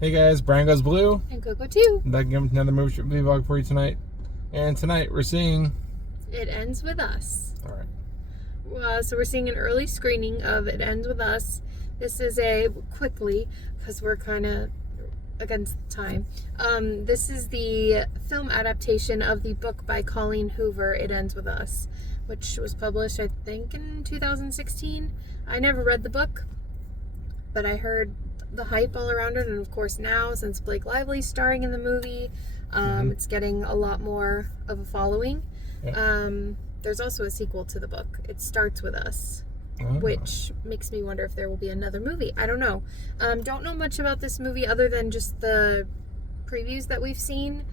Hey guys, Brian Goes Blue. And Coco too. Back again with another movie vlog for you tonight. And tonight we're seeing... It Ends With Us. Alright. So we're seeing an early screening of It Ends With Us. This is quickly, because we're kind of against time. This is the film adaptation of the book by Colleen Hoover, It Ends With Us, which was published, I think, in 2016. I never read the book, but I heard the hype all around it, and of course now, since Blake Lively's starring in the movie, it's getting a lot more of a following. Yeah. There's also a sequel to the book. It Starts With Us, which makes me wonder if there will be another movie. I don't know. Don't know much about this movie other than just the previews that we've seen.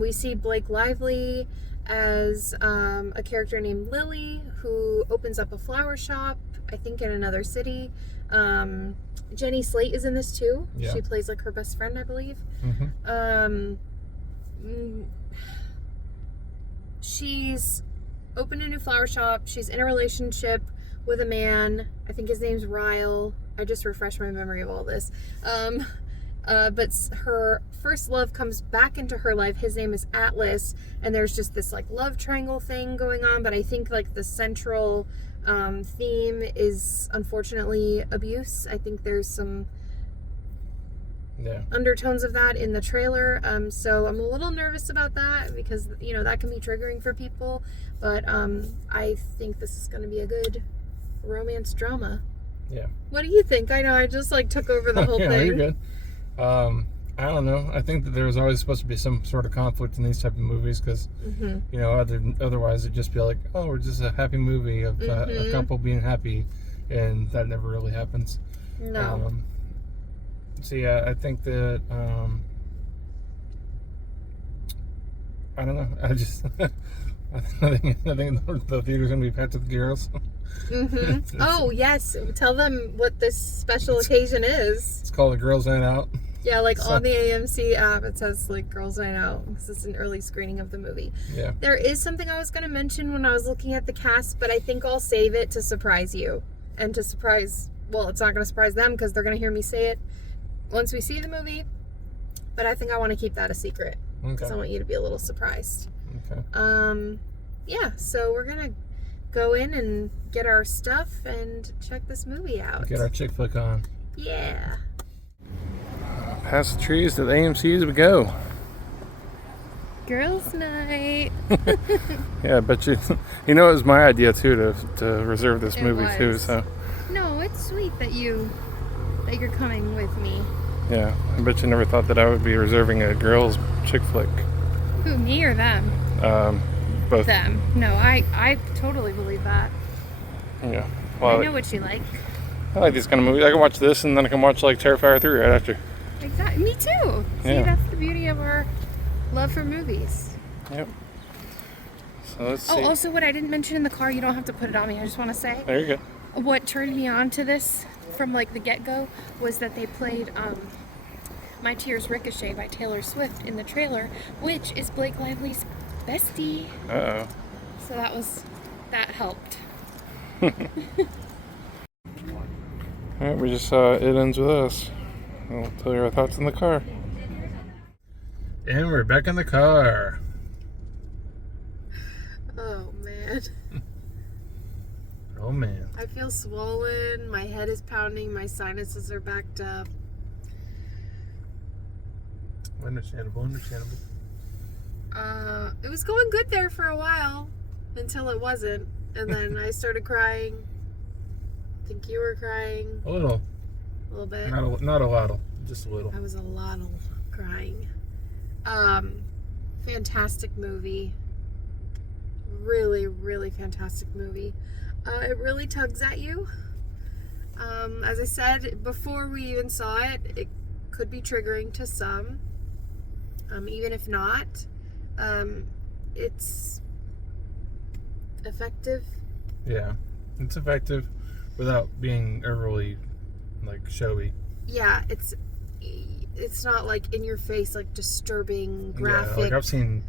We see Blake Lively as a character named Lily, who opens up a flower shop, I think in another city. Jenny Slate is in this too. Yeah. She plays like her best friend, I believe. She's opened a new flower shop. She's in a relationship with a man. I think his name's Ryle. I just refreshed my memory of all this. But her first love comes back into her life. His name is Atlas, and there's just this like love triangle thing going on. But I think like the central theme is unfortunately abuse. I think there's some undertones of that in the trailer. So I'm a little nervous about that because, you know, that can be triggering for people. But I think this is going to be a good romance drama. Yeah. What do you think? I know I just like took over the whole yeah, thing. You're good. I don't know. I think that there's always supposed to be some sort of conflict in these type of movies because, you know, otherwise it'd just be like, oh, we're just a happy movie of a couple being happy, and that never really happens. No. So yeah, I think that I don't know. I just I think the theater's gonna be packed with girls. Oh yes, tell them what this special occasion is. It's called a Girls' Night Out. Yeah, like on the AMC app, it says like Girls' Night Out because it's an early screening of the movie. Yeah. There is something I was going to mention when I was looking at the cast, but I think I'll save it to surprise you. And to surprise, well, it's not going to surprise them because they're going to hear me say it once we see the movie. But I think I want to keep that a secret because I want you to be a little surprised. Okay. Yeah, so we're going to go in and get our stuff and check this movie out. Get our chick flick on. Yeah. Past the trees to the AMC's we go. Girls' night. Yeah, but you know it was my idea too to reserve this movie too. So no, it's sweet that you're coming with me. Yeah, I bet you never thought that I would be reserving a girls' chick flick. Who, me or them? Both. Them. No, I totally believe that. Yeah. Well, I know what you like. I like these kind of movies. I can watch this and then I can watch like Terrifier 3 right after. Exactly. Me too. See, that's the beauty of our love for movies. Yep. So let's see. Oh, also what I didn't mention in the car, you don't have to put it on me, I just want to say. There you go. What turned me on to this from like the get-go was that they played My Tears Ricochet by Taylor Swift in the trailer, which is Blake Lively's bestie. Uh-oh. So that helped. Alright, we just saw It Ends With Us. I'll tell you our thoughts in the car. And we're back in the car. Oh, man. Oh, man. I feel swollen. My head is pounding. My sinuses are backed up. Understandable. It was going good there for a while until it wasn't. And then I started crying. I think you were crying. A little. A little bit. Not a lot. Just a little. I was a lot of crying. Fantastic movie. Really, really fantastic movie. It really tugs at you. As I said before we even saw it, it could be triggering to some. Even if not, it's effective. Yeah, it's effective without being overly like showy. Yeah, it's not like in your face, like disturbing, graphic. Yeah, like I've seen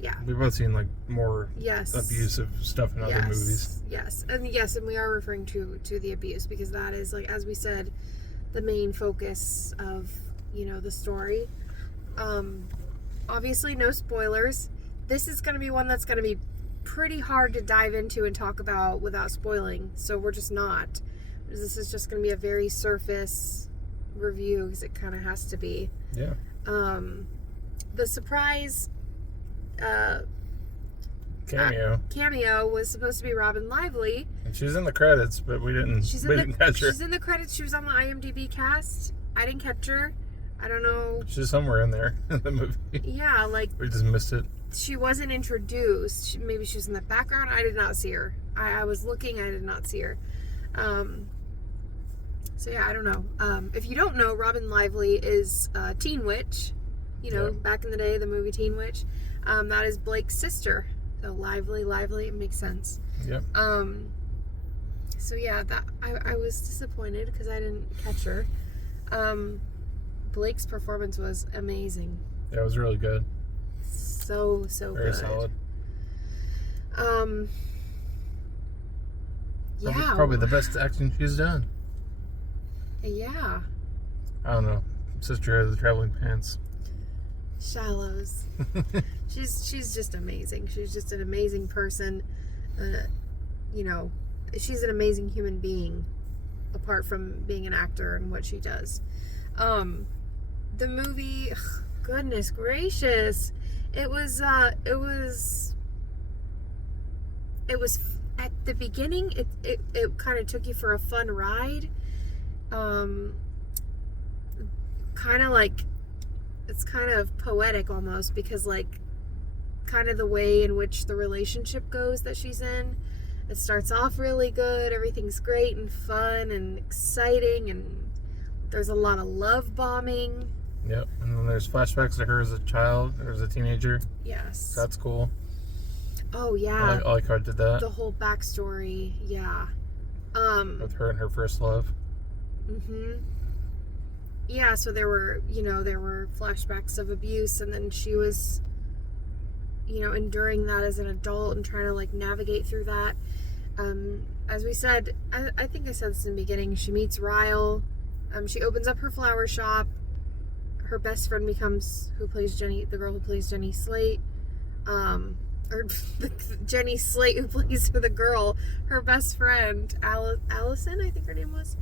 Yeah. We've both seen like more Yes. abusive stuff in other movies. Yes, and we are referring to the abuse because that is, like, as we said, the main focus of the story. Obviously, no spoilers. This is going to be one that's going to be pretty hard to dive into and talk about without spoiling. So we're just not. This is just going to be a very surface review because it kind of has to be. Yeah. The surprise cameo was supposed to be Robin Lively. And she's in the credits, but we didn't catch her. She's in the credits. She was on the IMDb cast. I didn't catch her. I don't know. She's somewhere in there in the movie. Yeah, like... We just missed it. She wasn't introduced. Maybe she was in the background. I did not see her. I was looking. I did not see her. So yeah, I don't know. If you don't know, Robin Lively is Teen Witch. Back in the day, the movie Teen Witch. That is Blake's sister. So Lively, it makes sense. Yep. So yeah, that I was disappointed because I didn't catch her. Blake's performance was amazing. Yeah, it was really good. So Very good. solid. Yeah. Probably the best acting she's done. Yeah. I don't know. Sister of the Traveling Pants. Shallows. She's just amazing. She's just an amazing person. She's an amazing human being, apart from being an actor and what she does. The movie, goodness gracious, it was at the beginning. It kind of took you for a fun ride. Kind of like, it's kind of poetic almost, because like kind of the way in which the relationship goes that she's in. It starts off really good, everything's great and fun and exciting, and there's a lot of love bombing. Yep, and then there's flashbacks to her as a child or as a teenager. Yes. So that's cool. Oh yeah. I like how it did that. The whole backstory, yeah. With her and her first love. Yeah, so there were flashbacks of abuse, and then she was, enduring that as an adult and trying to like navigate through that. As we said, I think I said this in the beginning, she meets Ryle. She opens up her flower shop. Her best friend becomes the girl who plays Jenny Slate. Or Jenny Slate, who plays the girl, her best friend, Allison, I think her name was.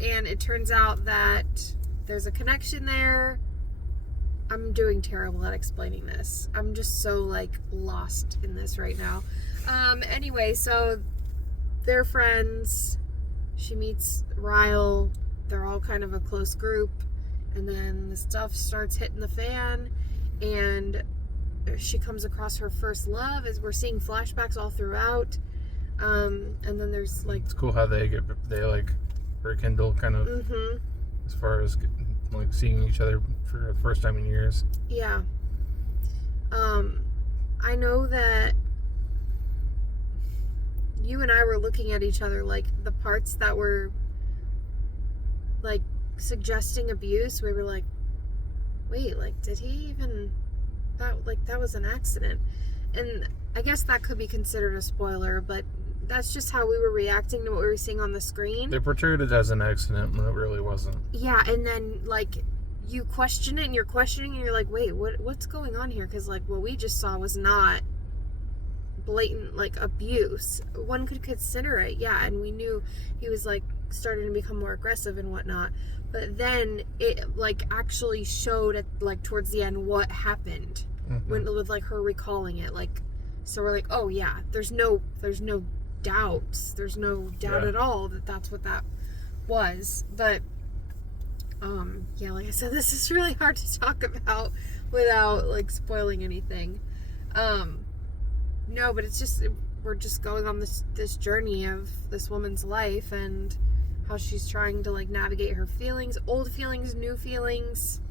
And it turns out that there's a connection there. I'm doing terrible at explaining this. I'm just so like lost in this right now. Anyway, so they're friends. She meets Ryle. They're all kind of a close group. And then the stuff starts hitting the fan, and she comes across her first love, as we're seeing flashbacks all throughout. And then there's like, it's cool how they like rekindle kind of as far as like seeing each other for the first time in years. Yeah. I know that you and I were looking at each other, like the parts that were like suggesting abuse, we were like, wait, like did he even, that was an accident. And I guess that could be considered a spoiler, but that's just how we were reacting to what we were seeing on the screen. They portrayed it as an accident when it really wasn't. Yeah, and then like you question it, and you're questioning, and you're like, wait, what's going on here? Because like what we just saw was not blatant like abuse. One could consider it, yeah, and we knew he was like starting to become more aggressive and whatnot, but then it like actually showed at like towards the end what happened when with like her recalling it, like, so we're like, oh yeah, there's no doubts, there's no doubt at all that that's what that was. But yeah, like I said, this is really hard to talk about without like spoiling anything. No, but it's just, we're just going on this journey of this woman's life and how she's trying to like navigate her feelings, old feelings, new feelings,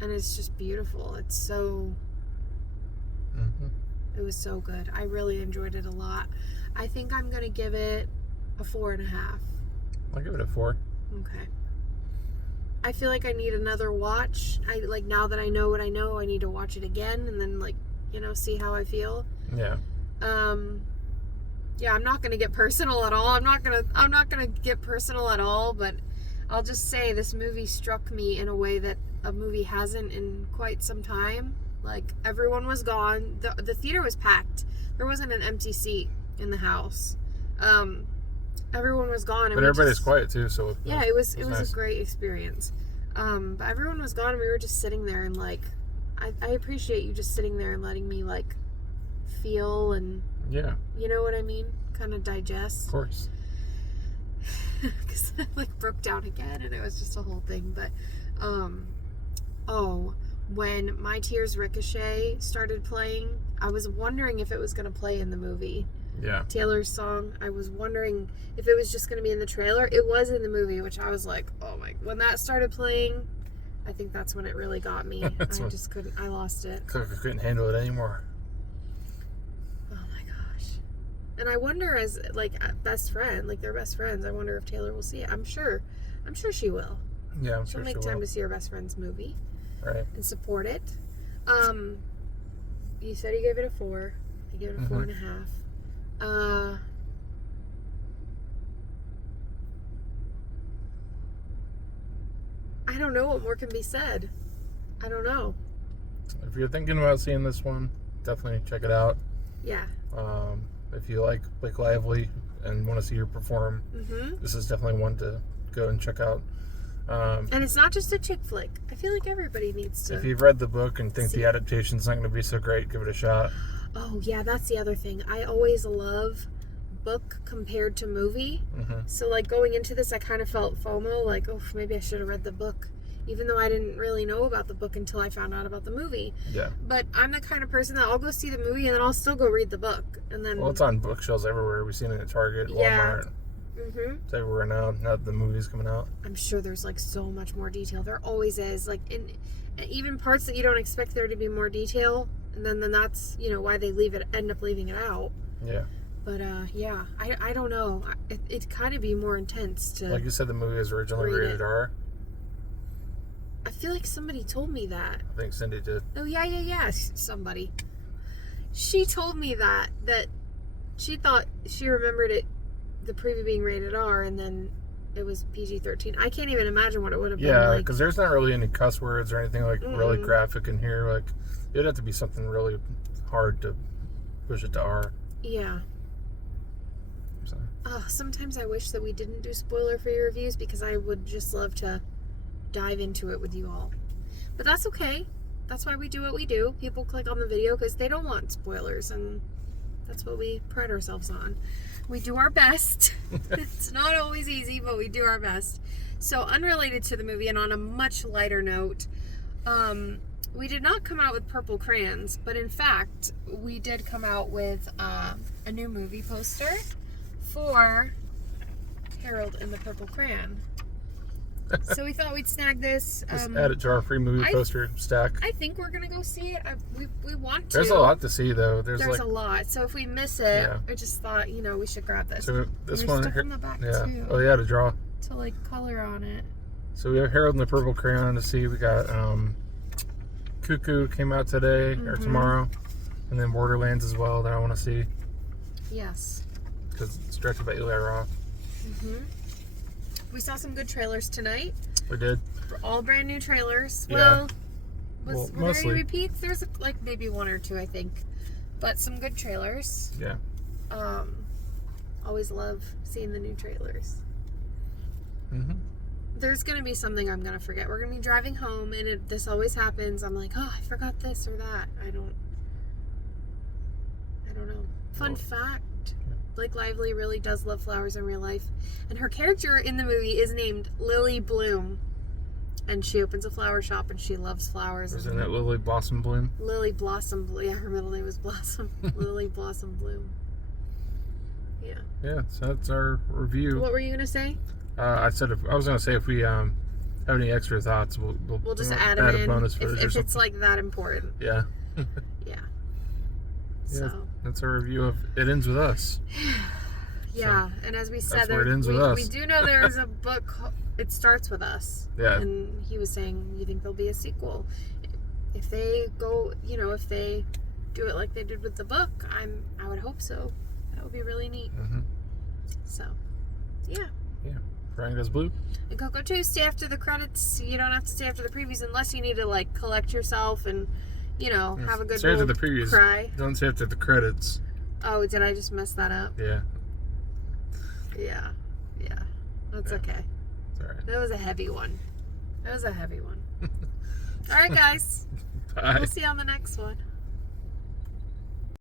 and it's just beautiful. It's so it was so good. I really enjoyed it a lot. I think I'm gonna give it a 4.5. I'll give it a 4. Okay. I feel like I need another watch. I like, now that I know what I know, I need to watch it again and then like, see how I feel. Yeah. Yeah, I'm not gonna get personal at all. I'm not gonna get personal at all, but I'll just say this movie struck me in a way that a movie hasn't in quite some time. Like, everyone was gone. The theater was packed. There wasn't an empty seat in the house. Everyone was gone. But everybody's quiet too, so yeah, it was nice. a great experience. But everyone was gone, and we were just sitting there, and like, I appreciate you just sitting there and letting me like feel and yeah, you know what I mean, kind of digest. Of course. Because I like broke down again, and it was just a whole thing. But when My Tears Ricochet started playing, I was wondering if it was going to play in the movie. Yeah. Taylor's song. I was wondering if it was just going to be in the trailer. It was in the movie, which I was like, oh my. When that started playing, I think that's when it really got me. I just couldn't. I lost it. I couldn't handle it anymore. Oh my gosh. And I wonder, as like best friend, like they're best friends, I wonder if Taylor will see it. I'm sure she will. Yeah, I'm She'll sure make time to see her best friend's movie. Right. And support it. You said you gave it a 4. I gave it a 4.5. I don't know what more can be said. I don't know. If you're thinking about seeing this one, definitely check it out. Yeah. If you like Blake Lively and want to see her perform, this is definitely one to go and check out. And it's not just a chick flick. I feel like everybody needs to. If you've read the book and think the adaptation's not going to be so great, give it a shot. Oh, yeah, that's the other thing. I always love book compared to movie. So, like, going into this, I kind of felt FOMO, like, oh, maybe I should have read the book, even though I didn't really know about the book until I found out about the movie. Yeah. But I'm the kind of person that I'll go see the movie and then I'll still go read the book. And then. Well, it's on bookshelves everywhere. We've seen it at Target, Walmart. It's everywhere now that the movie's coming out. I'm sure there's like so much more detail. There always is. Like even parts that you don't expect there to be more detail, and then that's why they end up leaving it out. Yeah. But yeah, I don't know. It'd kind of be more intense to. Like you said, the movie was originally rated R. I feel like somebody told me that. I think Cindy did. Oh yeah. Somebody. She told me that she thought she remembered it. The preview being rated R, and then it was PG-13. I can't even imagine what it would have been like. Yeah, because there's not really any cuss words or anything like really graphic in here. Like, it'd have to be something really hard to push it to R. Yeah. So. Sometimes I wish that we didn't do spoiler-free reviews because I would just love to dive into it with you all. But that's okay. That's why we do what we do. People click on the video because they don't want spoilers, and that's what we pride ourselves on. We do our best. It's not always easy, but we do our best. So, unrelated to the movie and on a much lighter note, we did not come out with purple crayons, but in fact, we did come out with a new movie poster for Harold and the Purple Crayon. So we thought we'd snag this. Just add it to our free movie poster stack. I think we're going to go see it. We want to. There's a lot to see, though. There's a lot. So if we miss it, I just thought, we should grab this. So this one stuff in the back too. Oh, yeah, to draw. To, like, color on it. So we have Harold and the Purple Crayon to see. We got Cuckoo came out today or tomorrow. And then Borderlands as well that I want to see. Yes. Because it's directed by Eli Roth. We saw some good trailers tonight. We did. All brand new trailers. Yeah. Were there any repeats? There's like maybe 1 or 2, I think. But some good trailers. Yeah. Always love seeing the new trailers. There's going to be something I'm going to forget. We're going to be driving home, and this always happens. I'm like, oh, I forgot this or that. I don't know. Fun fact. Blake Lively really does love flowers in real life. And her character in the movie is named Lily Bloom. And she opens a flower shop and she loves flowers. Isn't it Lily Blossom Bloom? Lily Blossom Bloom. Yeah, her middle name is Blossom. Lily Blossom Bloom. Yeah. Yeah, so that's our review. What were you going to say? I was going to say if we have any extra thoughts, we'll just add them in. Bonus footage if it's like that important. Yeah. Yeah. So. That's our review of It Ends With Us. Yeah, so, and as we said, we do know there is a book, It Starts With Us. Yeah. And he was saying, you think there'll be a sequel? If they go, if they do it like they did with the book, I would hope so. That would be really neat. So, yeah. Yeah. Brian Goes Blue. And Coco 2, stay after the credits. You don't have to stay after the previews unless you need to, like, collect yourself and, you know, have a good Stay after the previews. Cry. Don't stay after the credits. Oh, did I just mess that up? Yeah. Yeah. That's okay. It's alright. That was a heavy one. All right, guys. Bye. We'll see you on the next one.